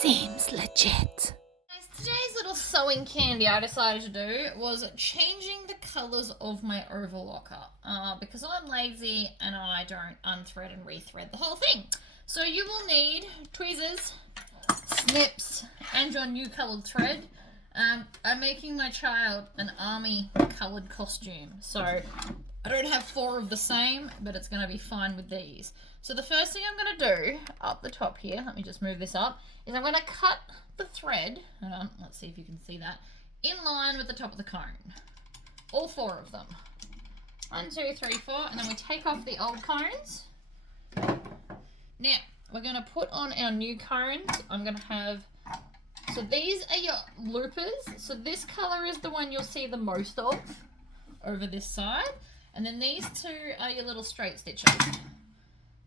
Seems legit. Today's little sewing candy I decided to do was changing the colours of my overlocker because I'm lazy and I don't unthread and rethread the whole thing. So you will need tweezers, snips, and your new coloured thread. I'm making my child an army coloured costume, so I don't have 4 of the same, but it's going to be fine with these. So the first thing I'm going to do up the top here, let me just move this up, is I'm going to cut the thread, let's see if you can see that, in line with the top of the cone. All 4 of them. 1, 2, 3, 4, and then we take off the old cones. Now, we're going to put on our new cones. I'm going to have, so these are your loopers. So this colour is the one you'll see the most of over this side. And then these 2 are your little straight stitches.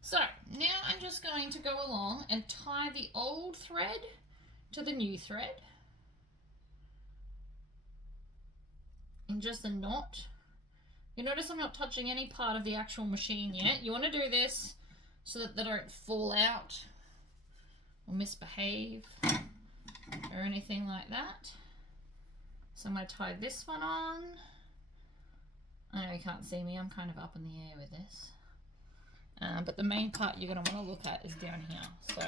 So now I'm just going to go along and tie the old thread to the new thread in just a knot. You notice I'm not touching any part of the actual machine yet. You want to do this so that they don't fall out or misbehave or anything like that. So I'm going to tie this one on. I know you can't see me, I'm kind of up in the air with this. But the main part you're going to want to look at is down here. So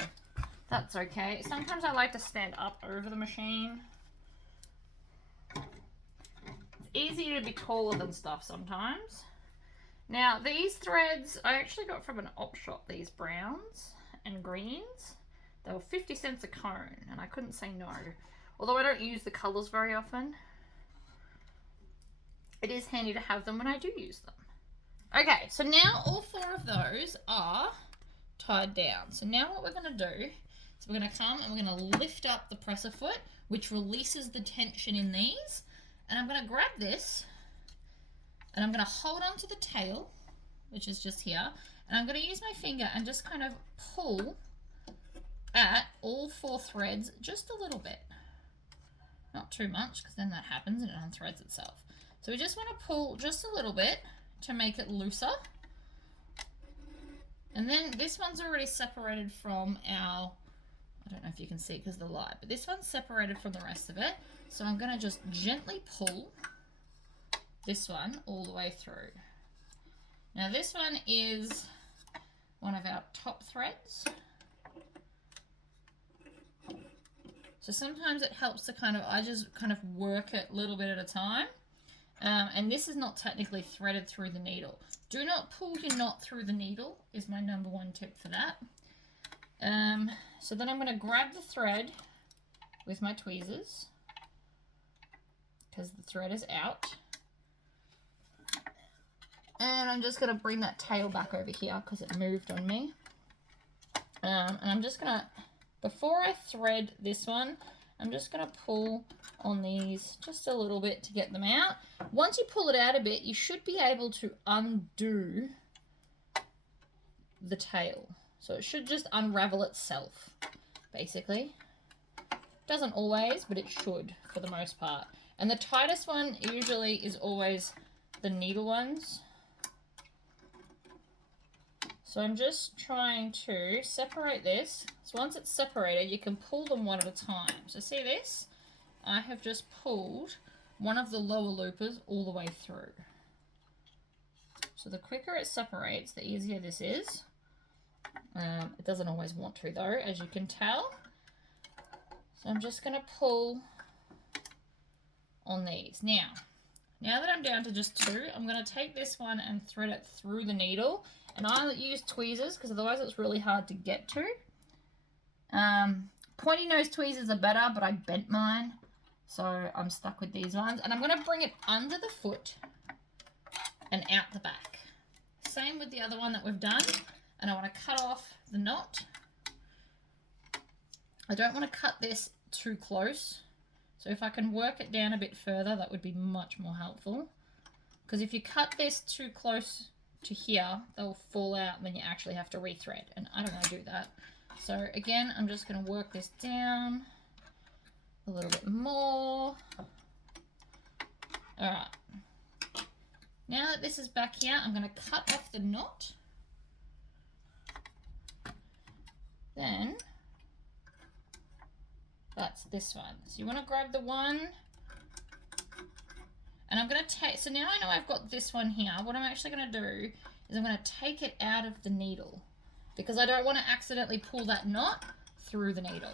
that's okay. Sometimes I like to stand up over the machine. It's easier to be taller than stuff sometimes. Now these threads I actually got from an op shop, these browns and greens. They were 50 cents a cone and I couldn't say no. Although I don't use the colours very often, it is handy to have them when I do use them. Okay, so now all 4 of those are tied down. So now what we're going to do is we're going to come and we're going to lift up the presser foot, which releases the tension in these. And I'm going to grab this and I'm going to hold on to the tail, which is just here. And I'm going to use my finger and just kind of pull at all 4 threads just a little bit. Not too much, because then that happens and it unthreads itself. So we just want to pull just a little bit to make it looser. And then this one's already separated from our, I don't know if you can see because of the light, but this one's separated from the rest of it. So I'm going to just gently pull this one all the way through. Now this one is one of our top threads. So sometimes it helps to I just kind of work it a little bit at a time. And this is not technically threaded through the needle. Do not pull your knot through the needle is my #1 tip for that. So then I'm going to grab the thread with my tweezers because the thread is out. And I'm just going to bring that tail back over here because it moved on me. And I'm just going to, before I thread this one, I'm just going to pull on these just a little bit to get them out. Once you pull it out a bit, you should be able to undo the tail. So it should just unravel itself, basically. Doesn't always, but it should for the most part. And the tightest one usually is always the needle ones. So I'm just trying to separate this. So once it's separated, you can pull them one at a time. So see this? I have just pulled one of the lower loopers all the way through. So the quicker it separates, the easier this is. It doesn't always want to though, as you can tell. So I'm just going to pull on these. Now that I'm down to just 2, I'm going to take this one and thread it through the needle. And I use tweezers because otherwise it's really hard to get to. Pointy nose tweezers are better, but I bent mine. So I'm stuck with these ones. And I'm going to bring it under the foot and out the back. Same with the other one that we've done. And I want to cut off the knot. I don't want to cut this too close. So if I can work it down a bit further, that would be much more helpful. Because if you cut this too close to here, they'll fall out and then you actually have to rethread. And I don't want to do that. So again, I'm just going to work this down a little bit more. Alright. Now that this is back here, I'm going to cut off the knot. Then this one. So you want to grab the one, and I'm going to take, so now I know I've got this one here. What I'm actually going to do is I'm going to take it out of the needle because I don't want to accidentally pull that knot through the needle.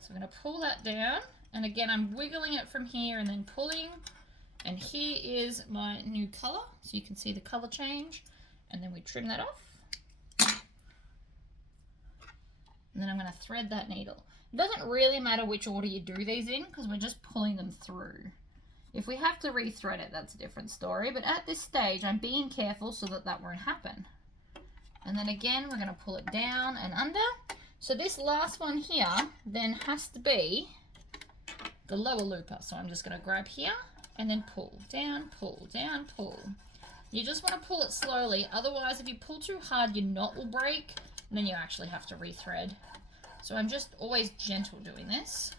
So I'm going to pull that down, and again I'm wiggling it from here and then pulling, and here is my new colour, so you can see the colour change, and then we trim that off. And then I'm going to thread that needle. It doesn't really matter which order you do these in because we're just pulling them through. If we have to rethread it, that's a different story, but at this stage I'm being careful so that that won't happen. And then again we're going to pull it down and under. So this last one here then has to be the lower looper. So I'm just going to grab here and then pull, down, pull, down, pull. You just want to pull it slowly, otherwise if you pull too hard your knot will break and then you actually have to rethread. So I'm just always gentle doing this.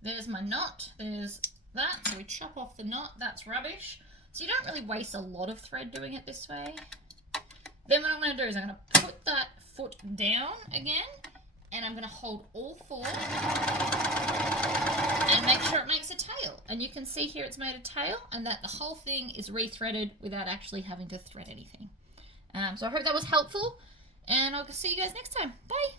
There's my knot, there's that, so we chop off the knot, that's rubbish. So you don't really waste a lot of thread doing it this way. Then what I'm going to do is I'm going to put that foot down again, and I'm going to hold all four and make sure it makes a tail. And you can see here it's made a tail, and that the whole thing is rethreaded without actually having to thread anything. So I hope that was helpful, and I'll see you guys next time. Bye!